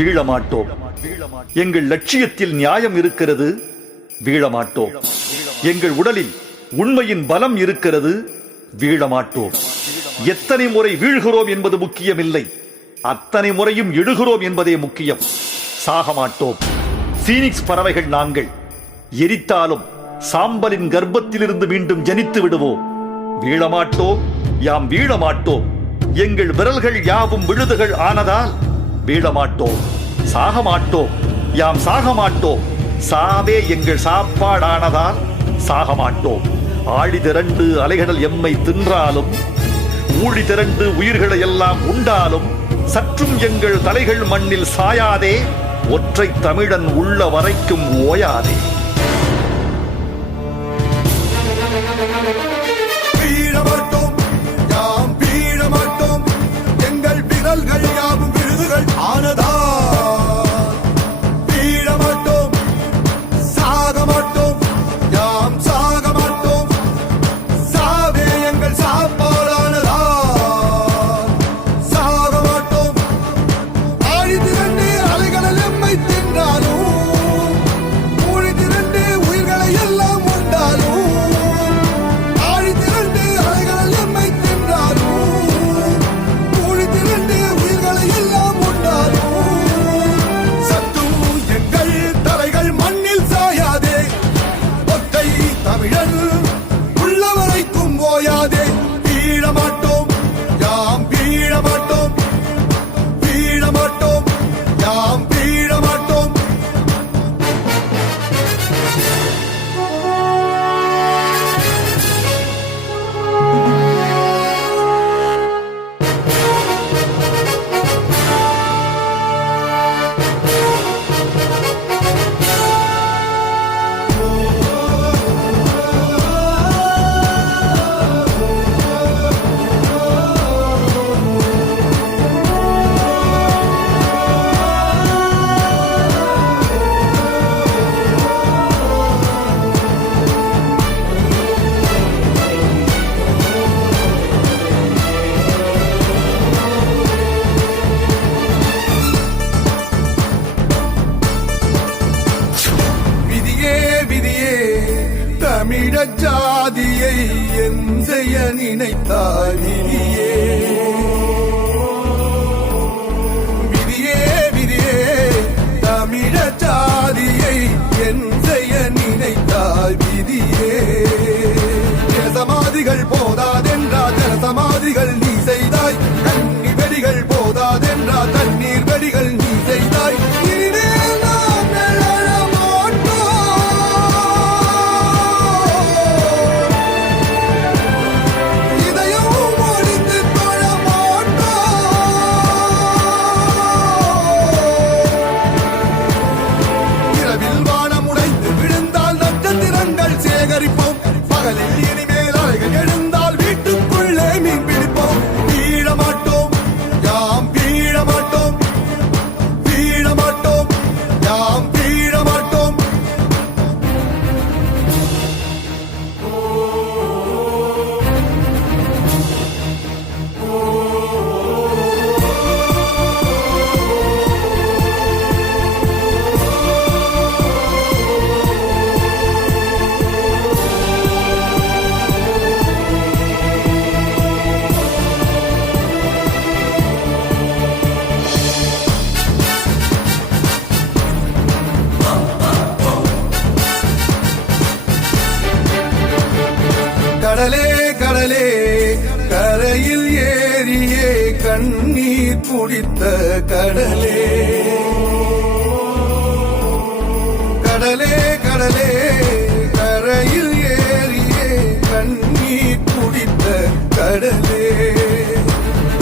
வீழமாட்டோம். எங்கள் லட்சியத்தில் நியாயம் இருக்கிறது, வீழமாட்டோம். எங்கள் உடலில் உண்மையின் பலம் இருக்கிறது, வீழமாட்டோம். எத்தனை முறை வீழ்கிறோம் என்பது முக்கியமில்லை, அத்தனை முறையும் எழுகிறோம் என்பதே முக்கியம். சாகமாட்டோம். பீனிக்ஸ் பறவைகள் நாங்கள். எரித்தாலும் சாம்பலின் கர்ப்பத்திலிருந்து மீண்டும் ஜனித்து விடுவோம். வீழமாட்டோம், யாம் வீழமாட்டோம். எங்கள் விரல்கள் யாவும் விழுதுகள் ஆனதால் வீழமாட்டோம். சாகமாட்டோம், யாம் சாகமாட்டோம். சாவே எங்கள் சாப்பாடானதால் சாகமாட்டோம். ஆழி திரண்டு அலைகடல் எம்மை தின்றாலும், ஊழி திரண்டு உயிர்களை எல்லாம் உண்டாலும், சற்றும் எங்கள் தலைகள் மண்ணில் சாயாதே. ஒற்றை தமிழன் உள்ள வரைக்கும் ஓயாதே. வீழமாட்டோம், யாம் வீழமாட்டோம். எங்கள் விரல்கள் யாவும் விருதுகள் ஆனதா. வீழமாட்டோம், சாகமாட்டோம், யாம் சாகமாட்டோம். சாவே எங்கள் சாப்பாடானதா. சாகமாட்டோம். ஆழி திரண்டு அலைகளில் எம்மை தின்றாலும், ஊழி திரண்டு உயிர்களை எல்லாம் உண்டாலும், ஆழி திரண்டு அலைகளில் எம்மை தின்றாலும், ஊழி திரண்டு உயிர்களை எல்லாம் உண்டாலும், சற்றும் எங்கள் தலைகள் மண்ணில் சாயாதே. ஒற்றை தமிழன் உள்ள வரைக்கும் ஓயாதே. வீழமாட்டோம், யாம் வீழமாட்டோம். வீழமாட்டோம், யாம் வீழமாட்டோம். விதியே விதியே, தமிழச் ஜாதியை என் செய்ய நினைத்தாய். விதியே விதியே விதியே, தமிழச் ஜாதியை என் செய்ய நினைத்தாய். விதியே சமாதிகள் போதாதென்றா சமாதிகள் நீ செய்தாய். கண்ணி வெடிகள் போதாதென்றா தண்ணீர் வெடிகள் நீ செய்தாய். இனிமேல் நாம் எழ மாட்டோம். இதயம் ஒழித்து தொழ மாட்டோம். இரவில் வானம் உடைந்து விழுந்தால் நட்சத்திரங்கள் சேகரிப்போம். பகலில் இனிமேல் அலைகள் எழுந்தால் வீட்டுக்குள்ளே மீன் பிடிப்போம். வீழமாட்டோம், யாம் வீழமாட்டோம். வீழமாட்டோம், யாம் வீழமாட்டோம். கடலே கடலே, கரையில் ஏறியே கண்ணீர் குடித்த கடலே. கடலே கடலே, கரையில் ஏறியே கண்ணீர் குடித்த கடலே.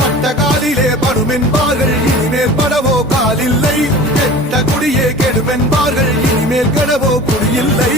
பட்ட காலிலே படுமென்பார்கள், இனிமேல் படவோ காலில்லை. கெட்ட குடியே கெடுமென்பார்கள், இனிமேல் கடவோ குடியில்லை.